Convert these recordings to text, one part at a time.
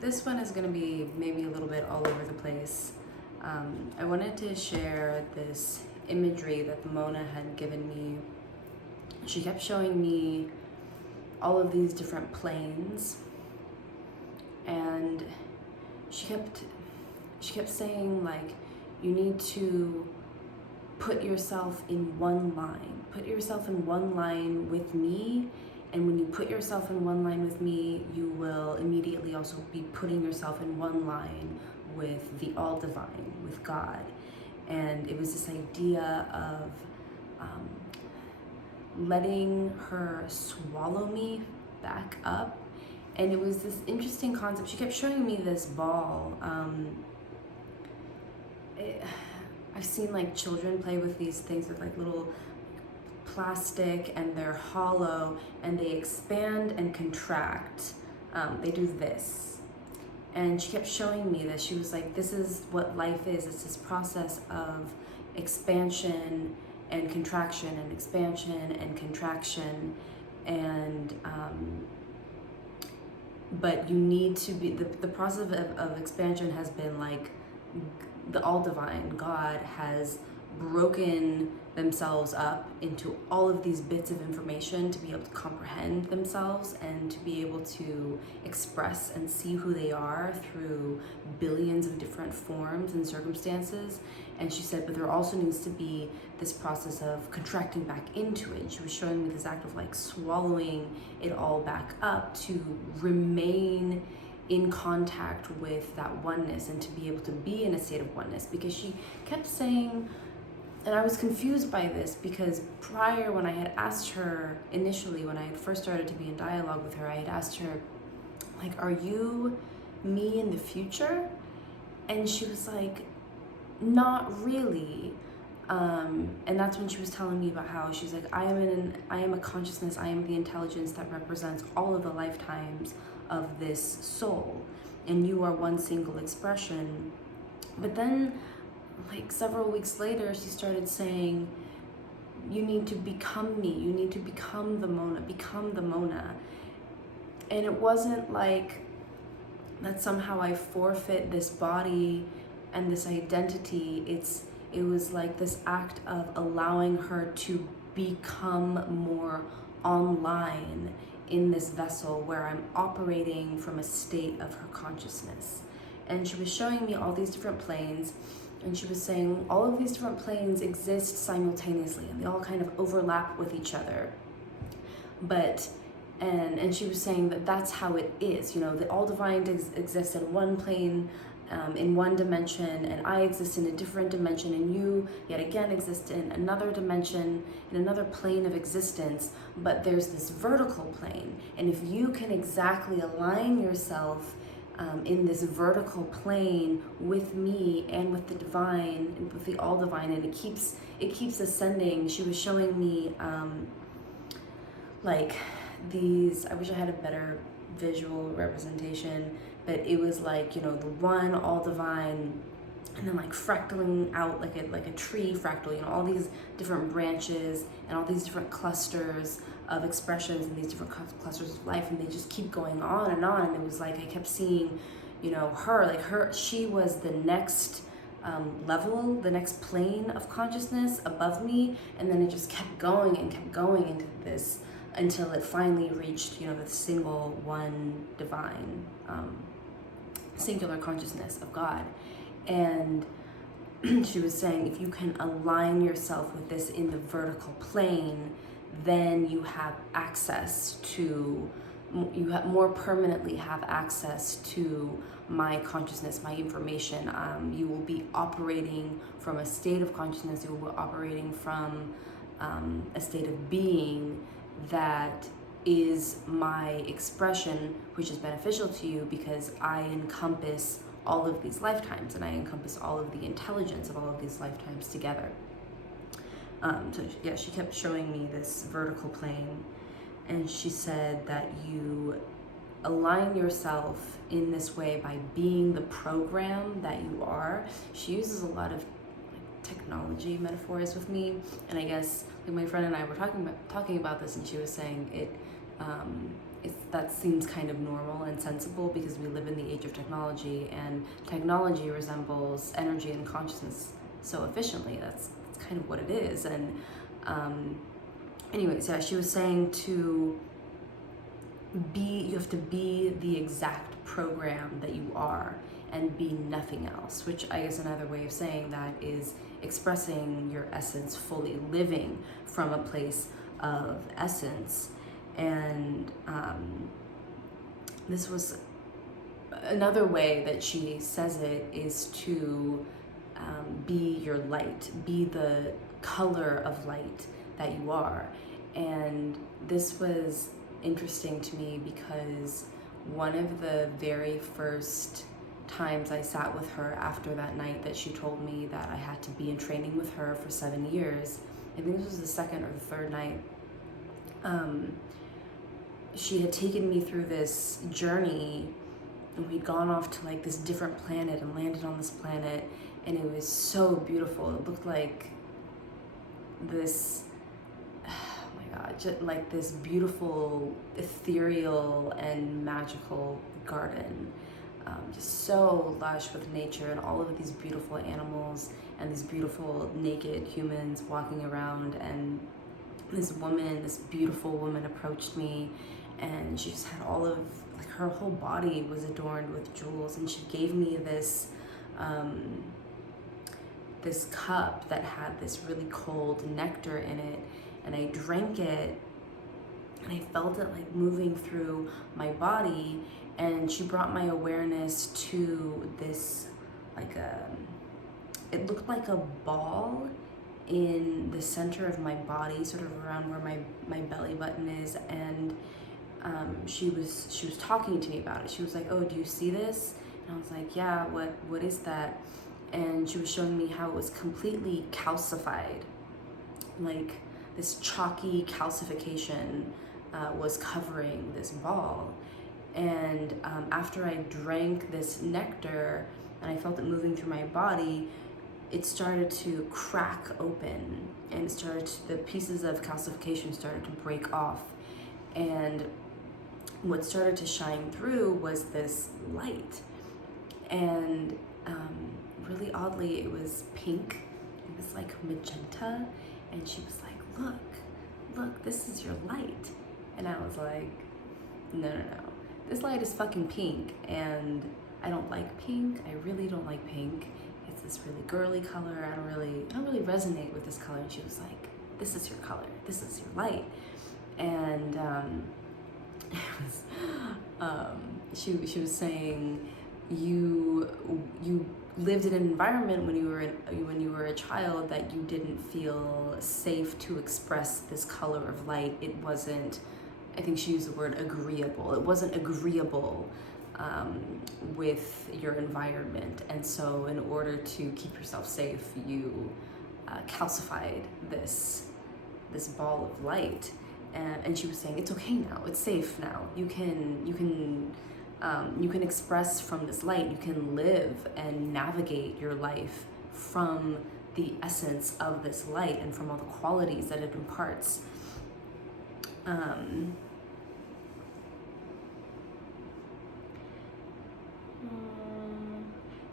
this one is going to be maybe a little bit all over the place. I wanted to share this imagery that the Mona had given me. She kept showing me all of these different planes, and she kept saying, like, you need to put yourself in one line. Put yourself in one line with me, and when you put yourself in one line with me, you will immediately also be putting yourself in one line with the all divine, with God. And it was this idea of letting her swallow me back up. And it was this interesting concept. She kept showing me this ball. I've seen like children play with these things with like little plastic, and they're hollow and they expand and contract. They do this. And she kept showing me this. She was like, this is what life is. It's this process of expansion and contraction and expansion and contraction. And but you need to be, the process of expansion has been like the all divine God has broken themselves up into all of these bits of information to be able to comprehend themselves and to be able to express and see who they are through billions of different forms and circumstances. And she said, but there also needs to be this process of contracting back into it. And she was showing me this act of like swallowing it all back up to remain in contact with that oneness and to be able to be in a state of oneness. Because she kept saying, and I was confused by this, because prior, when I had asked her initially, when I had first started to be in dialogue with her, I had asked her, like, are you me in the future? And she was like, not really. And that's when she was telling me about how she's like, I am a consciousness, I am the intelligence that represents all of the lifetimes of this soul, and you are one single expression. But then, like several weeks later, she started saying, you need to become me, you need to become the Mona, become the Mona. And it wasn't like that somehow I forfeit this body and this identity. It was like this act of allowing her to become more online in this vessel where I'm operating from a state of her consciousness. And she was showing me all these different planes, and she was saying all of these different planes exist simultaneously and they all kind of overlap with each other. But and she was saying that that's how it is, you know, the all divine exists in one plane, in one dimension, and I exist in a different dimension, and you yet again exist in another dimension, in another plane of existence. But there's this vertical plane, and if you can exactly align yourself in this vertical plane with me and with the divine and with the all divine, and it keeps ascending. She was showing me like these, I wish I had a better visual representation, but it was like, you know, the one all divine, and then like fractaling out like a tree fractal, you know, all these different branches and all these different clusters of expressions and these different clusters of life, and they just keep going on. And it was like I kept seeing, you know, she was the next level, the next plane of consciousness above me, and then it just kept going into this until it finally reached, you know, the single one divine singular consciousness of God. And she was saying, if you can align yourself with this in the vertical plane, then you have access to, you have more permanently have access to my consciousness, my information. You will be operating from a state of consciousness. You will be operating from a state of being that is my expression, which is beneficial to you because I encompass all of these lifetimes, and I encompass all of the intelligence of all of these lifetimes together. So yeah, she kept showing me this vertical plane, and she said that you align yourself in this way by being the program that you are. She uses a lot of technology metaphors with me, and I guess like my friend and I were talking about this, and she was saying that seems kind of normal and sensible because we live in the age of technology, and technology resembles energy and consciousness so efficiently. That's kind of what it is. And anyways, yeah, she was saying you have to be the exact program that you are and be nothing else, which I guess another way of saying that is expressing your essence fully, living from a place of essence. And this was another way that she says it, is to be your light, be the color of light that you are. And this was interesting to me because one of the very first times I sat with her after that night that she told me that I had to be in training with her for 7 years, I think this was the second or the third night, she had taken me through this journey, and we'd gone off to like this different planet and landed on this planet, and it was so beautiful. It looked like this, oh my God, just like this beautiful, ethereal and magical garden. Just so lush with nature and all of these beautiful animals and these beautiful naked humans walking around. And this woman, this beautiful woman, approached me, and she just had all of, like, her whole body was adorned with jewels, and she gave me this this cup that had this really cold nectar in it, and I drank it, and I felt it like moving through my body. And she brought my awareness to this, like it looked like a ball in the center of my body, sort of around where my belly button is. And she was talking to me about it. She was like, "Oh, do you see this?" And I was like, "Yeah, what is that?" And she was showing me how it was completely calcified, like this chalky calcification was covering this ball. And after I drank this nectar and I felt it moving through my body, it started to crack open, and the pieces of calcification started to break off. And what started to shine through was this light. And really oddly, it was pink. It was like magenta. And she was like, look, this is your light. And I was like, no. This light is fucking pink, and I don't like pink. I really don't like pink. It's this really girly color. I don't really resonate with this color. And she was like, "This is your color. This is your light." And she was saying, you lived in an environment when you were a child that you didn't feel safe to express this color of light. It wasn't, I think she used the word agreeable. It wasn't agreeable with your environment. And so in order to keep yourself safe, you calcified this ball of light. And she was saying, it's okay now, it's safe now. You can express from this light. You can live and navigate your life from the essence of this light and from all the qualities that it imparts.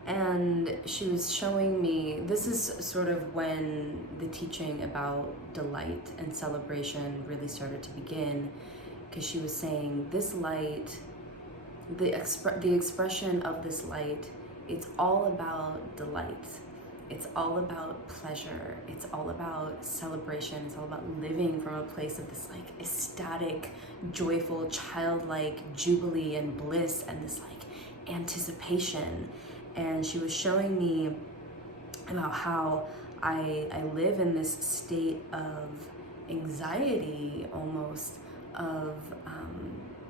And she was showing me, this is sort of when the teaching about delight and celebration really started to begin, because she was saying this light, the expression of this light, it's all about delight. It's all about pleasure. It's all about celebration. It's all about living from a place of this like ecstatic, joyful, childlike jubilee and bliss and this like anticipation. And she was showing me about how I live in this state of anxiety, almost, of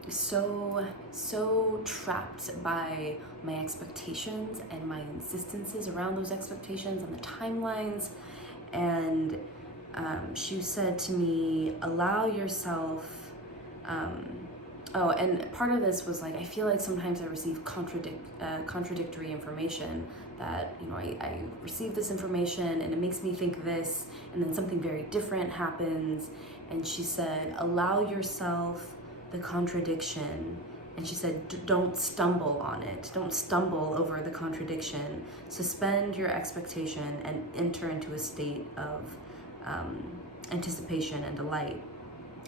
so trapped by my expectations and my insistences around those expectations and the timelines. And she said to me, allow yourself, and part of this was like, I feel like sometimes I receive contradictory information, that, you know, I receive this information and it makes me think this, and then something very different happens. And she said, allow yourself the contradiction. And she said, don't stumble on it. Don't stumble over the contradiction. Suspend your expectation and enter into a state of anticipation and delight.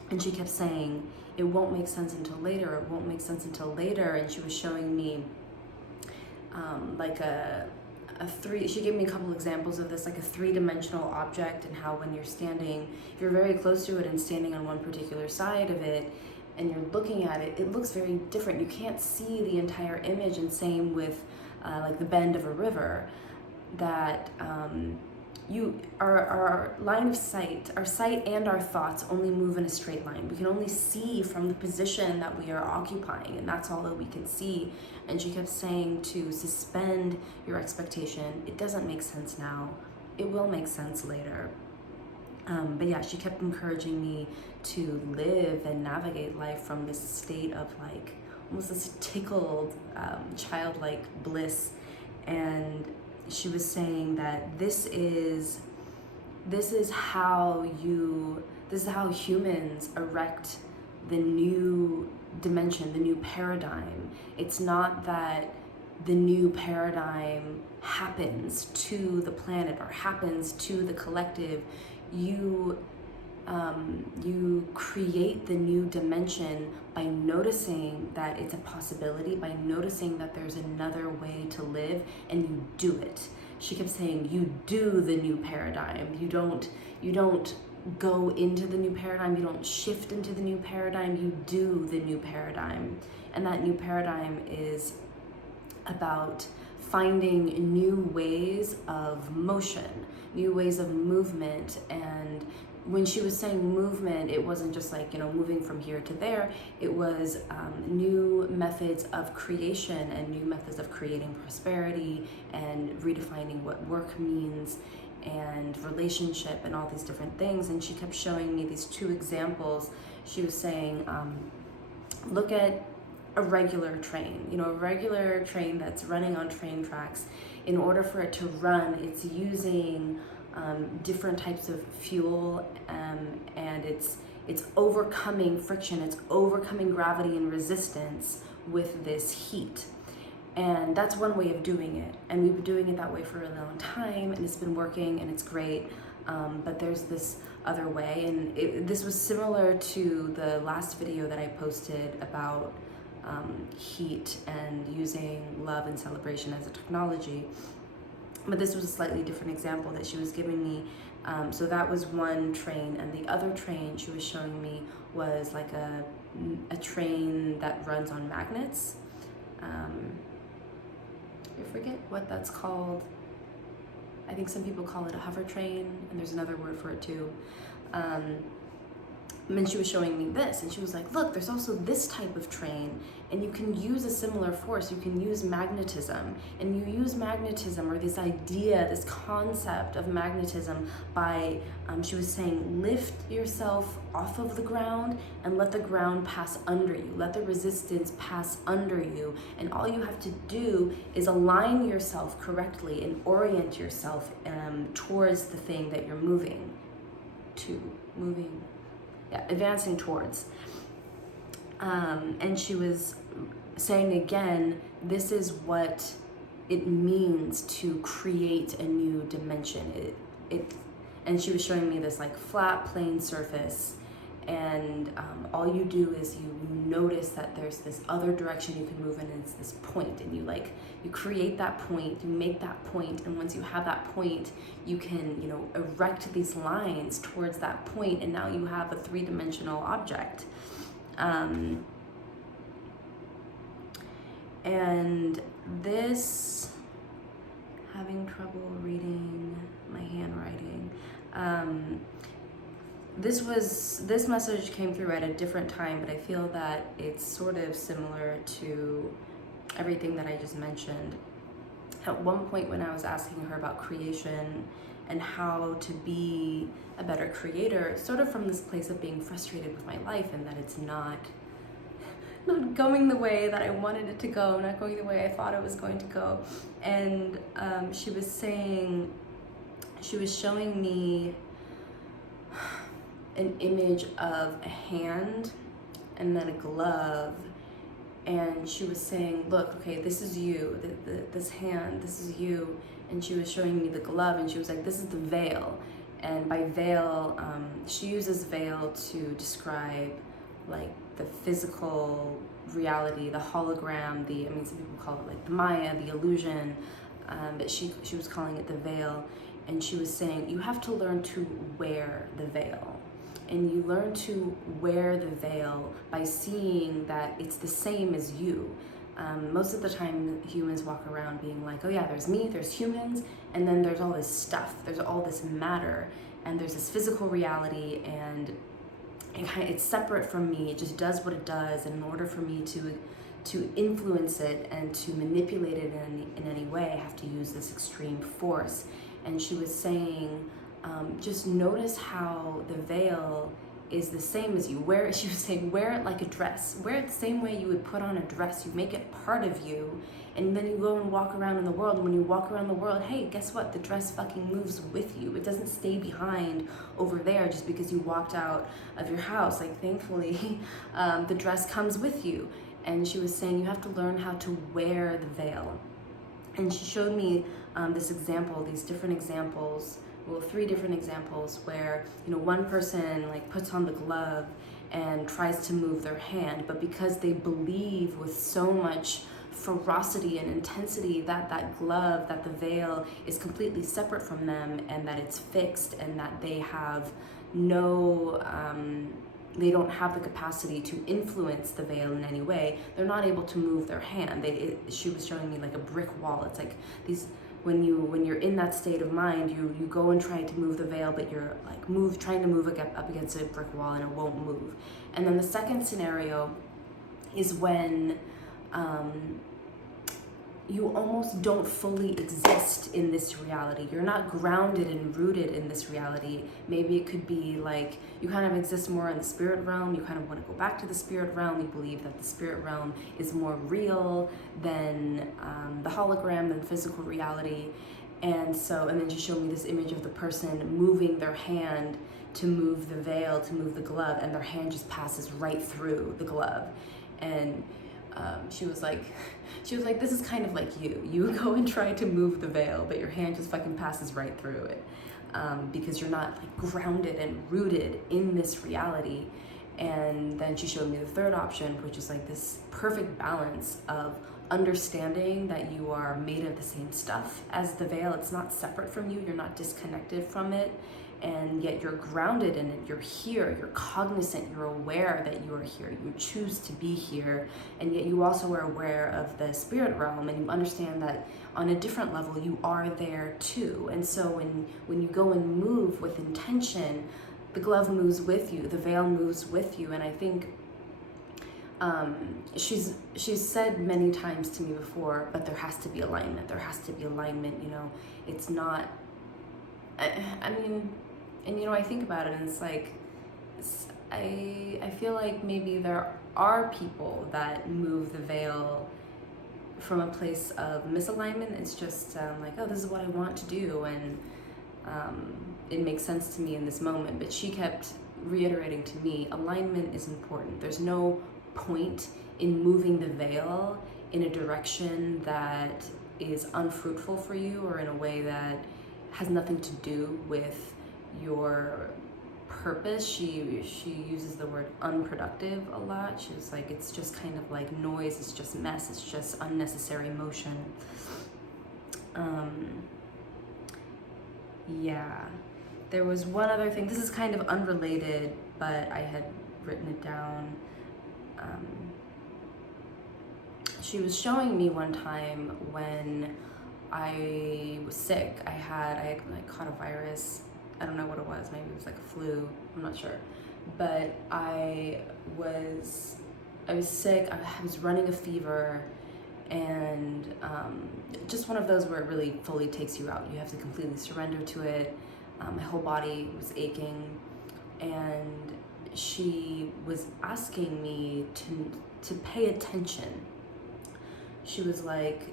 And she kept saying, it won't make sense until later. It won't make sense until later. And she was showing me like she gave me a couple examples of this, like a three-dimensional object, and how when you're standing, if you're very close to it and standing on one particular side of it, and you're looking at it, it looks very different. You can't see the entire image. And same with like the bend of a river, that our line of sight, our sight and our thoughts only move in a straight line. We can only see from the position that we are occupying, and that's all that we can see. And she kept saying to suspend your expectation. It doesn't make sense now. It will make sense later. But yeah, she kept encouraging me to live and navigate life from this state of like almost this tickled, childlike bliss. And she was saying that this is how humans erect the new dimension, the new paradigm. It's not that the new paradigm happens to the planet or happens to the collective. You create the new dimension by noticing that it's a possibility, by noticing that there's another way to live, and you do it. She kept saying, you do the new paradigm. You don't go into the new paradigm. You don't shift into the new paradigm. You do the new paradigm. And that new paradigm is about finding new ways of motion, new ways of movement. And when she was saying movement, it wasn't just like, moving from here to there. It was new methods of creation and new methods of creating prosperity and redefining what work means and relationship and all these different things. And she kept showing me these two examples. She was saying, look at a regular train, a regular train that's running on train tracks. In order for it to run, it's using different types of fuel, and it's overcoming friction, it's overcoming gravity and resistance with this heat. And that's one way of doing it. And we've been doing it that way for a really long time, and it's been working and it's great. But there's this other way, and this was similar to the last video that I posted about heat and using love and celebration as a technology. But this was a slightly different example that she was giving me. So that was one train, and the other train she was showing me was like a train that runs on magnets. I forget what that's called. I think some people call it a hover train, and there's another word for it too. And she was showing me this, and she was like, look, there's also this type of train, and you can use a similar force. You can use magnetism, and you use magnetism, or this idea, this concept of magnetism by, she was saying, lift yourself off of the ground and let the ground pass under you. Let the resistance pass under you, and all you have to do is align yourself correctly and orient yourself towards the thing that you're advancing towards. And she was saying again, this is what it means to create a new dimension. And she was showing me this like flat plane surface, and all you do is you notice that there's this other direction you can move in, and it's this point, and you create that point, you make that point, and once you have that point, you can erect these lines towards that point, and now you have a three-dimensional object. And this, having trouble reading my handwriting. This message came through at a different time, but I feel that it's sort of similar to everything that I just mentioned. At one point when I was asking her about creation and how to be a better creator, sort of from this place of being frustrated with my life and that it's not going the way that I wanted it to go, not going the way I thought it was going to go. And she was showing me an image of a hand, and then a glove. And she was saying, look, okay, this is you, this hand, this is you. And she was showing me the glove, and she was like, this is the veil. And by veil, she uses veil to describe like the physical reality, the hologram, some people call it like the Maya, the illusion, but she was calling it the veil. And she was saying, you have to learn to wear the veil. And you learn to wear the veil by seeing that it's the same as you. Most of the time, humans walk around being like, oh yeah, there's me, there's humans, and then there's all this stuff, there's all this matter, and there's this physical reality, and it's separate from me, it just does what it does, and in order for me to influence it and to manipulate it in any way, I have to use this extreme force. And she was saying, just notice how the veil is the same as you. She was saying, wear it like a dress. Wear it the same way you would put on a dress. You make it part of you, and then you go and walk around in the world. And when you walk around the world, hey, guess what? The dress fucking moves with you. It doesn't stay behind over there just because you walked out of your house. Like, thankfully, the dress comes with you. And she was saying, you have to learn how to wear the veil. And she showed me these different examples, well, 3 different examples where, one person like puts on the glove and tries to move their hand, but because they believe with so much ferocity and intensity that glove, that the veil is completely separate from them, and that it's fixed, and that they have they don't have the capacity to influence the veil in any way, they're not able to move their hand. She was showing me like a brick wall. It's like these, when you're in that state of mind, you go and try to move the veil, but you're like trying to move up against a brick wall, and it won't move. And then the second scenario is when you almost don't fully exist in this reality. You're not grounded and rooted in this reality. Maybe it could be like you kind of exist more in the spirit realm. You kind of want to go back to the spirit realm. You believe that the spirit realm is more real than the hologram, than physical reality. And then she showed me this image of the person moving their hand to move the veil, to move the glove, and their hand just passes right through the glove. And she was like, this is kind of like you. You go and try to move the veil, but your hand just fucking passes right through it, because you're not like grounded and rooted in this reality. And then she showed me the third option, which is like this perfect balance of understanding that you are made of the same stuff as the veil. It's not separate from you. You're not disconnected from it. And yet you're grounded in it, you're here, you're cognizant, you're aware that you are here, you choose to be here, and yet you also are aware of the spirit realm, and you understand that on a different level you are there too. And so when you go and move with intention, the glove moves with you, the veil moves with you. And I think she's said many times to me before, but there has to be alignment, it's not, I think about it, and it's like, I feel like maybe there are people that move the veil from a place of misalignment. It's just like, oh, this is what I want to do, and it makes sense to me in this moment. But she kept reiterating to me, alignment is important. There's no point in moving the veil in a direction that is unfruitful for you, or in a way that has nothing to do with your purpose. She uses the word unproductive a lot. She's like, it's just kind of like noise, it's just mess, it's just unnecessary motion. Yeah, there was one other thing. This is kind of unrelated, but I had written it down. She was showing me one time when I was sick. I had like caught a virus. I don't know what it was. Maybe it was like a flu. I'm not sure. But I was sick. I was running a fever, and just one of those where it really fully takes you out. You have to completely surrender to it. My whole body was aching, and she was asking me to pay attention. She was like,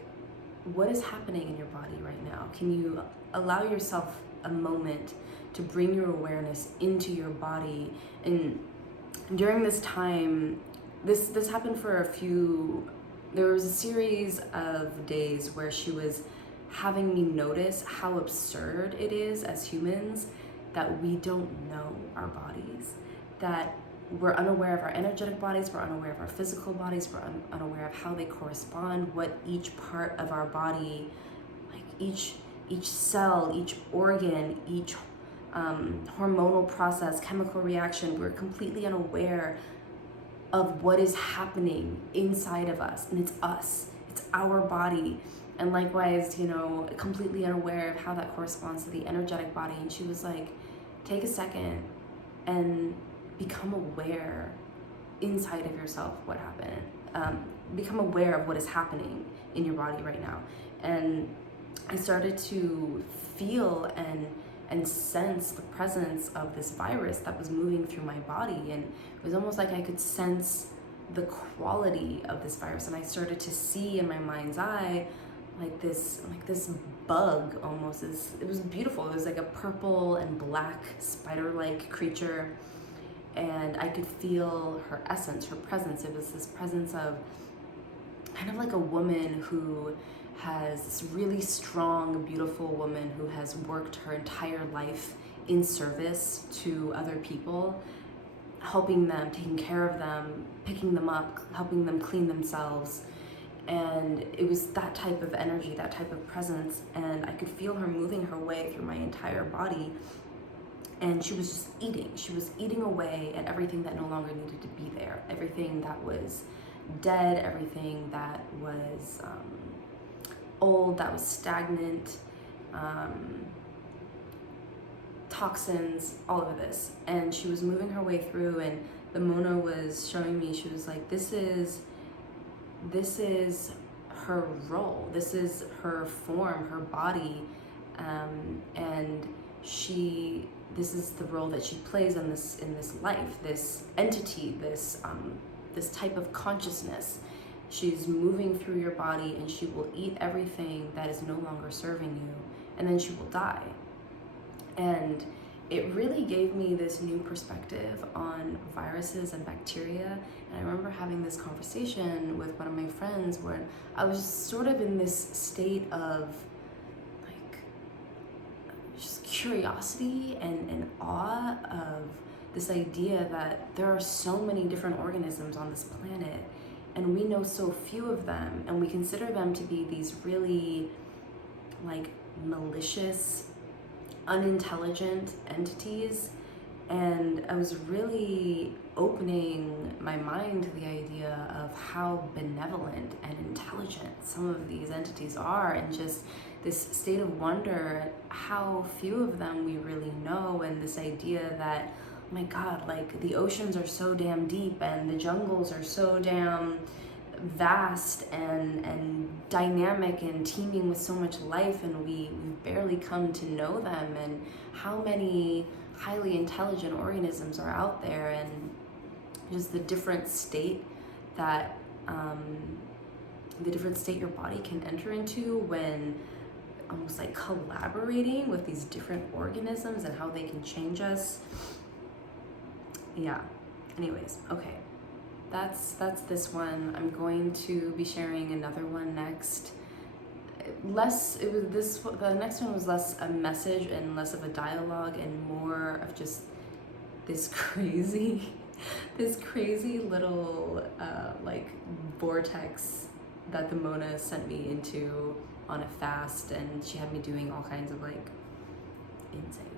what is happening in your body right now? Can you allow yourself a moment to bring your awareness into your body? And during this time, this happened for a few, there was a series of days where she was having me notice how absurd it is as humans that we don't know our bodies, that we're unaware of our energetic bodies, we're unaware of our physical bodies, we're unaware of how they correspond, what each part of our body, like each cell, each organ, each hormonal process, chemical reaction, we're completely unaware of what is happening inside of us. And it's us, it's our body. And likewise, you know, completely unaware of how that corresponds to the energetic body. And she was like, take a second and become aware inside of yourself what happened. Become aware of what is happening in your body right now. And I started to feel and sense the presence of this virus that was moving through my body. And it was almost like I could sense the quality of this virus. And I started to see in my mind's eye like this bug almost. It was beautiful. It was like a purple and black spider-like creature. And I could feel her essence, her presence. It was this presence of kind of like a woman who has this really strong, beautiful woman who has worked her entire life in service to other people, helping them, taking care of them, picking them up, helping them clean themselves. And it was that type of energy, that type of presence. And I could feel her moving her way through my entire body. And she was just eating. She was eating away at everything that no longer needed to be there. Everything that was dead, everything that was old, that was stagnant, toxins, all of this. And she was moving her way through, and the Mona was showing me, she was like, this is her role, this is her form, her body, and this is the role that she plays in this life, this entity, this type of consciousness. She's moving through your body, and she will eat everything that is no longer serving you, and then she will die. And it really gave me this new perspective on viruses and bacteria. And I remember having this conversation with one of my friends where I was sort of in this state of like just curiosity and awe of this idea that there are so many different organisms on this planet, and we know so few of them, and we consider them to be these really like malicious, unintelligent entities. And I was really opening my mind to the idea of how benevolent and intelligent some of these entities are, and just this state of wonder at how few of them we really know, and this idea that, oh my God, like the oceans are so damn deep, and the jungles are so damn vast and dynamic and teeming with so much life, and we've barely come to know them, and how many highly intelligent organisms are out there, and just the different state that your body can enter into when almost like collaborating with these different organisms, and how they can change us. Yeah, anyways, okay. That's this one. I'm going to be sharing another one next. The next one was less a message and less of a dialogue, and more of just this crazy little like vortex that the Mona sent me into on a fast, and she had me doing all kinds of like insane